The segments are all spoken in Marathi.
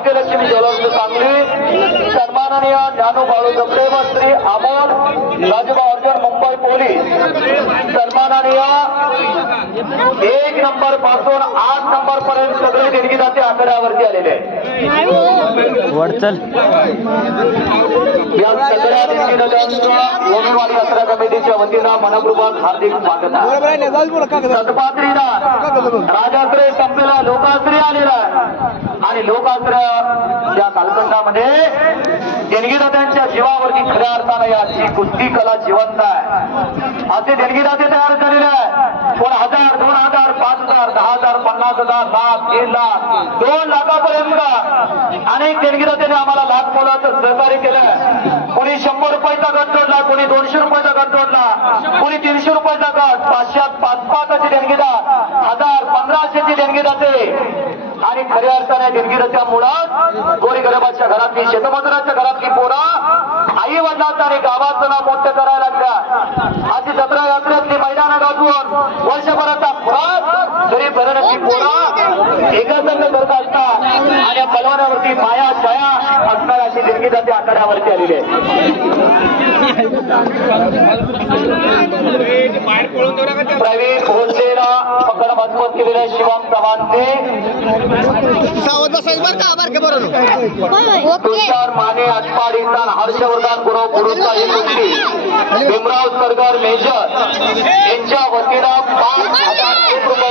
भाग्यलक्ष्मी ज्वेलर्स सांगली सन्माननीय ज्ञानू बाळू जपडे व श्री अमोल राजूभाऊ अर्जुन मुंबई पोलीस सन्माननीय 1 नंबर पासून 8 नंबर पर्यंत सगळे देणगीदाते आकड्यावरती आलेले या सगळ्या देणगीदात्यांचं ओमेवाडी यात्रा कमिटीच्या वतीनं मनपूर्वक हार्दिक स्वागत आहे। सदपात्रीला राजाश्रय संपेला लोकाश्रय आलेला आणि लोकाश्रय या कालखंडामध्ये देणगीदात्यांच्या जीवावरती खऱ्या अर्थानं याची कुस्ती कला जिवंत आहे। असे देणगीदाते तयार झालेले आहे। 1000 2000 5000 10000 50000 लाख 1 लाख 2 लाखापर्यंत अनेक देणगीदात्यांनी आम्हाला लाख मोलाचं सहकार्य केलं। कोणी 100 रुपयाचा गट जोडला, कोणी 200 रुपयाचा गट जोडला, कोणी 300 रुपयाचा गट, 500 5,500ची देणगीदार, 1000 1500 ची देणगीदाते आणि खऱ्या अर्थाने देणगीदात्या मुळात गोरी गरिबाच्या घरातली शेतमजुराच्या घरातली पोरं आई वडिलांचं आणि गावाचं नाव मोठं करायला लागल्या। अशी जत्रा यात्रेतली मैदानं गाजवून वर्षभराचा पुरात गरीब घराण्याची पोरं एकसंघ करत असतात आणि या बलवानावरती माया छाया असणाऱ्या अशी देणगीदाते आखाड्यावरती आलेली आहे। प्रवीण भोसलेला पकड मजबूत केलेल्या शिवम चव्हाणचे तुषार माने आटपाडीचा हर्षवर्धन गुरु गुरुचा कुस्ती भीमराव सरगर मेजर यांच्या वतीनं 5,000 रुपये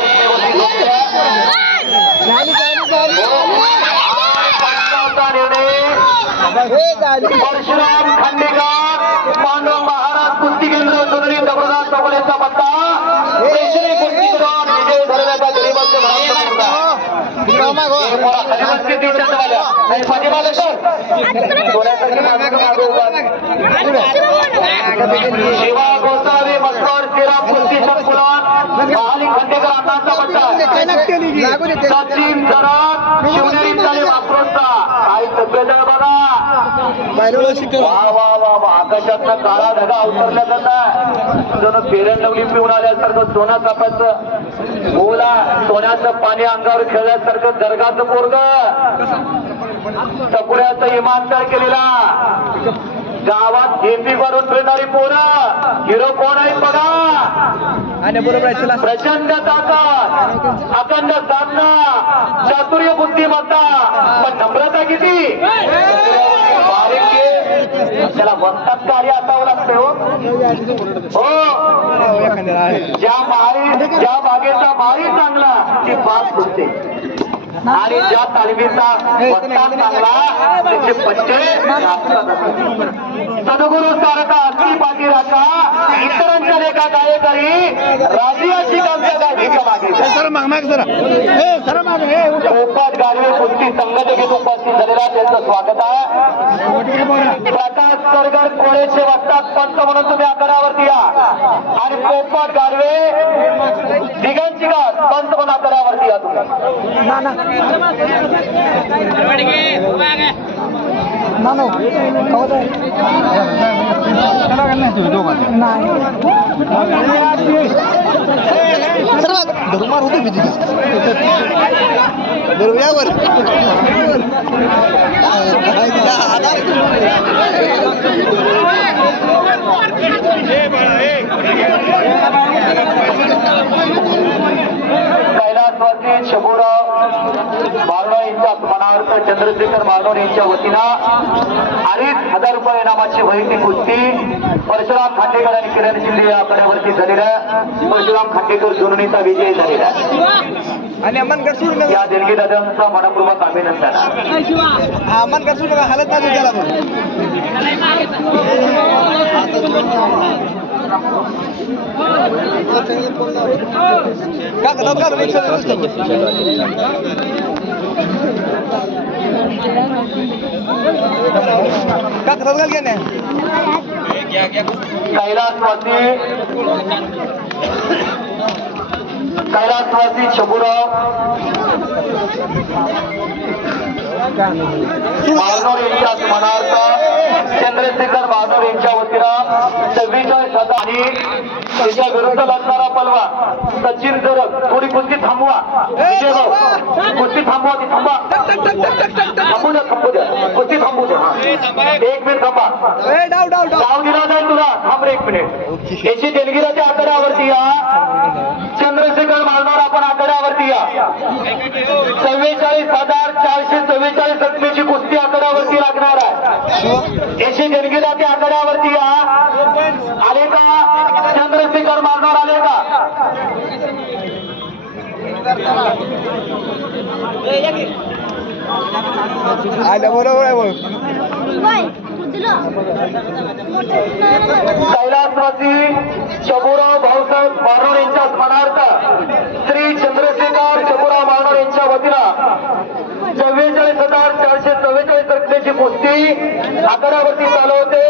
परशुराम खांडेकर पांडव महाराज कुस्ती केंद्र सुंदरी दगडूदास चौगलेचा पत्ता केशरी कुस्ती करून विजय झालेल्या गरीबाच्या शिवा गोसावी मस्कर श्रीराम कुस्ती संकुलन महालिंग खंडेकर अण्णांचा पट्टा सचिन जरात शिवनेरी तालीम अप्रोचा काही तब्येत आहे बघा। वा वा वा वा आकाशातनं काळा ढगा अवतरल्या जातात जण पेरंडवली पिऊन आल्यासारखं सोना चापाचं बोला सोन्याचं पाणी अंगावर खेळल्यासारखं दर्गाचं पोरग टकुऱ्याचं इमानदार केलेला गावात झेपी भरून फिरणारी पोरं हिरो कोण आहेत बघा। प्रचंड ताकद अखंड साधना चातुर्य बुद्धिमत्ता पण नम्रता किती त्याला वक्तात कार्य असावं लागतं हो। ज्या बागेचा माळी चांगला ती बाग फुटते आणि ज्या तालमीचा वक्ता चांगला त्याचे पट्टे सद्गुरु सारखा असली बागी राखा इतरांच्या लेखा काय करी राजियाची कामच्या गोपाळ गाडवे कुस्ती संघटनेत उपस्थित झालेला त्यांचं स्वागत आहे। प्रकाश सरगर कोळेचे वक्तात पंत म्हणून तुम्ही आकड्यावरती या आणि गोपाळ गाडवे दिगंची गाठ पंत म्हणून आकड्यावरती या तुम्ही धर्मार होते भीती बरोबर यावर कैलासवासी शंभूराव मारणे यांच्या मनार्थ चंद्रशेखर मारणे यांच्या वतीनं 2,500 रुपये इनामाची वैयक्तिक कुस्ती परशुराम खांडेकर आणि किरण शिंदे या आकड्यावरती झालेल्या परशुराम खांडेकर जुननीचा विजय झालेला आणि अमनगड सोडून या देणगीदारांचा मनपूर्वक अभिनंदन। अमनगड सोडून हालत नाही त्याला कैलासवासी शंभूराव मारनोर यांच्या स्मरणार्थ चंद्रशेखर बाजार यांच्या वतीनं 44 आणि त्याच्या विरुद्ध लढणारा पलवा सचिन जरग. थोडी कुस्ती थांबवा विजय भाऊ, कुस्ती थांबवा, ती थांबा, थांबू द्या कुस्ती थांबू द्या. 1 मिनिट थांबा, डाव दिला जाईल तुला. थांब 1 मिनिट. याची देणगीराच्या आकड्यावरती या. चंद्रशेखर मारणार आपण आकड्यावरती या. 44,444 जखमीची कुस्ती आकड्यावरती लागणार आहे. याची देणगीराच्या आकड्यावरती या. आले का चंद्रशेखर मारणार, आले का? आलं बरोबर आहे बोल. कैलासवासी शबुराव भाऊसाहेब मारणार यांच्या स्मरणार्थ श्री चंद्रशेखर शबुराव मारणार यांच्या वतीनं 44,444 रकमेची कुस्ती आकड्यावरती चालू होते.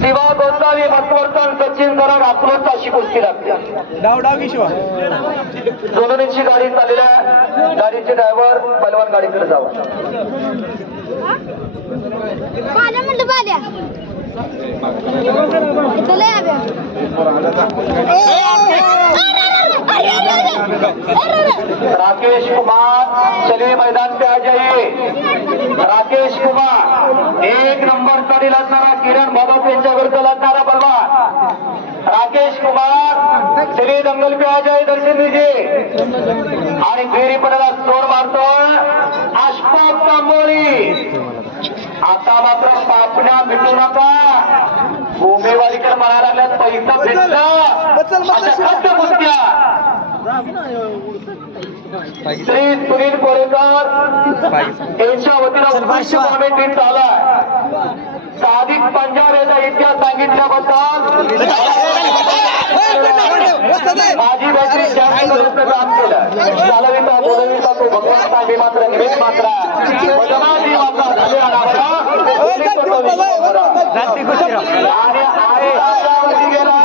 शिवा गोसावी मस्वर्तन सचिन जरग आत्महत्या अशी कुस्ती लागते. डाव विश्वा दोन्हींची गाडी चाललेल्या गाडीचे ड्रायव्हर पलवान गाडीकडे जावं. राकेश कुमार चलिए मैदान पे आ जाइए. राकेश कुमार 1 नंबर साठी लढणारा किरण बाबा यांच्या विरुद्ध लढणारा बलवान राकेश कुमार चलिए दंगल पे आ जाइए, दर्शन दीजिए. आणि फेरी पडायला जोर मारतोय अशफाक तांबोली. आता मात्र पापण्या भेटू नका. गोमेवाडीकर म्हणायला लागल्यात पैसा भेटला अशा कुस्त्या. श्री सुनील कोरेकर यांच्या वतीनं उत्कृष्ट कॉमेंट्री चालू आहे. सादिक पंजाब याचा इतिहास सांगितल्याबद्दल माझी बॅटरी जास्त काम केलं. चालविता बोलविता तो भगवान साहेब मात्र निमित्त मात्र बदमाशी मात्र झाले आणि आहे गेला